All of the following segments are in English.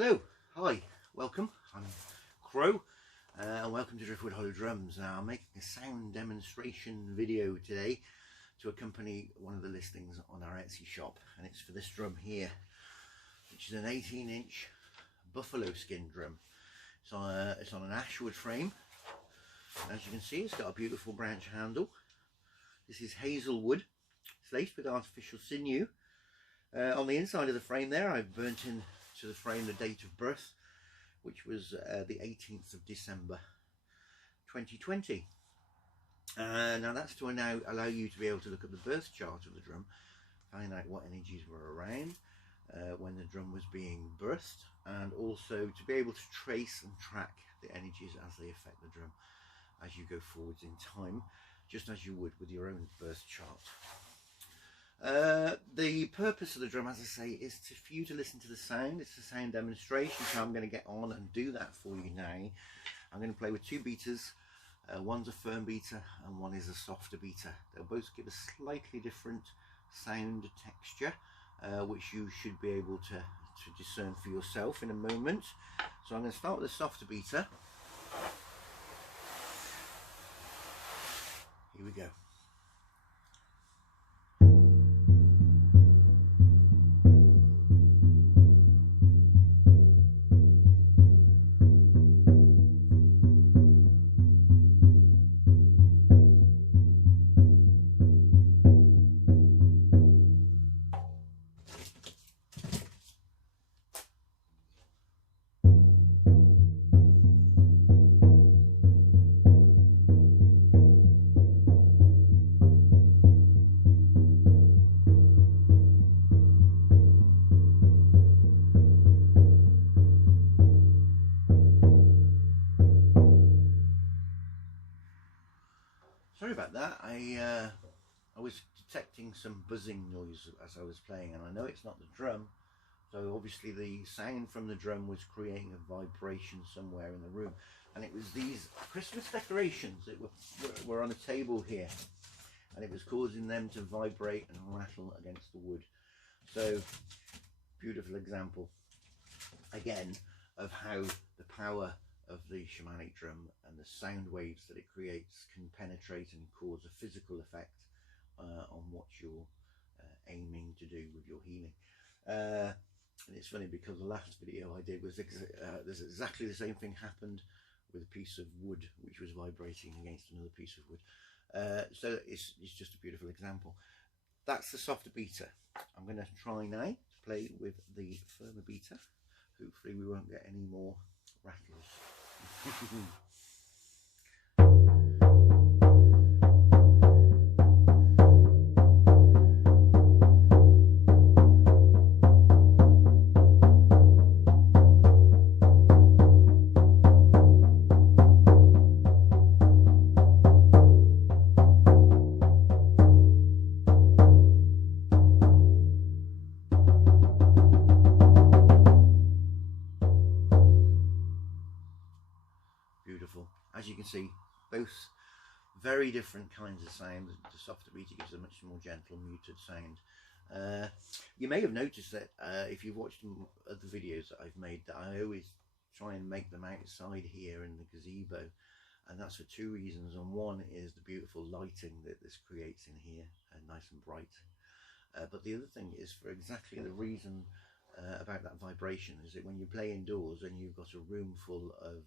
Hello, hi, welcome. I'm Crow, and welcome to Driftwood Hollow Drums. Now, I'm making a sound demonstration video today to accompany one of the listings on our Etsy shop, and it's for this drum here, which is an 18-inch buffalo skin drum. It's on an ashwood frame. As you can see, it's got a beautiful branch handle. This is hazelwood. It's laced with artificial sinew. On the inside of the frame there, I've burnt in to the frame the date of birth, which was the 18th of December 2020. Now that's to now allow you to be able to look at the birth chart of the drum, find out what energies were around when the drum was being birthed, and also to be able to trace and track the energies as they affect the drum as you go forwards in time, just as you would with your own birth chart. The purpose of the drum, as I say, is for you to listen to the sound. It's a sound demonstration, so I'm going to get on and do that for you now. I'm going to play with two beaters. One's a firm beater and one is a softer beater. They'll both give a slightly different sound texture, which you should be able to discern for yourself in a moment. So I'm going to start with a softer beater. Here we go. Sorry about that. I was detecting some buzzing noise as I was playing, and I know it's not the drum, so obviously the sound from the drum was creating a vibration somewhere in the room, and it was these Christmas decorations that were on a table here, and it was causing them to vibrate and rattle against the wood. So, beautiful example again of how the power of the shamanic drum and the sound waves that it creates can penetrate and cause a physical effect on what you're aiming to do with your healing. And it's funny because the last video I did was there's exactly the same thing happened with a piece of wood which was vibrating against another piece of wood. So it's just a beautiful example. That's the softer beater. I'm going to try now to play with the firmer beater. Hopefully we won't get any more rattles. Beautiful. As you can see, both very different kinds of sound. The softer beater gives a much more gentle, muted sound. You may have noticed that if you've watched other videos that I've made, that I always try and make them outside here in the gazebo, and that's for two reasons. And one is the beautiful lighting that this creates in here, nice and bright. But the other thing is for exactly the reason about that vibration, is that when you play indoors and you've got a room full of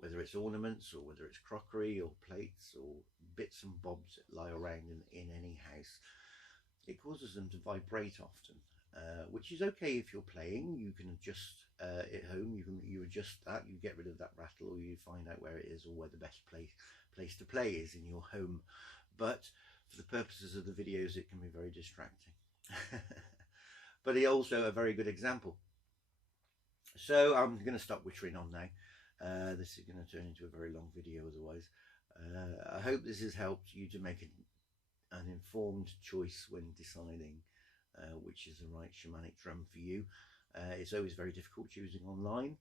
whether it's ornaments or whether it's crockery or plates or bits and bobs that lie around in any house, it causes them to vibrate often, which is okay if you're playing. You can adjust at home, you adjust that, you get rid of that rattle, or you find out where it is or where the best place to play is in your home. But for the purposes of the videos, it can be very distracting. But it's also a very good example. So I'm going to stop wittering on now. This is going to turn into a very long video otherwise. I hope this has helped you to make an informed choice when deciding which is the right shamanic drum for you. It's always very difficult choosing online.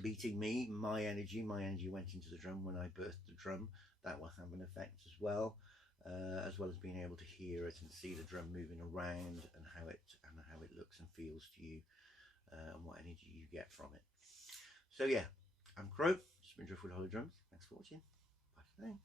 Beating me, my energy went into the drum when I birthed the drum. That will have an effect as well as being able to hear it and see the drum moving around and how it looks and feels. feels to you and what energy you get from it. So yeah, I'm Crow, it's been Driftwood Hollow Drums. Thanks for watching. Bye for now.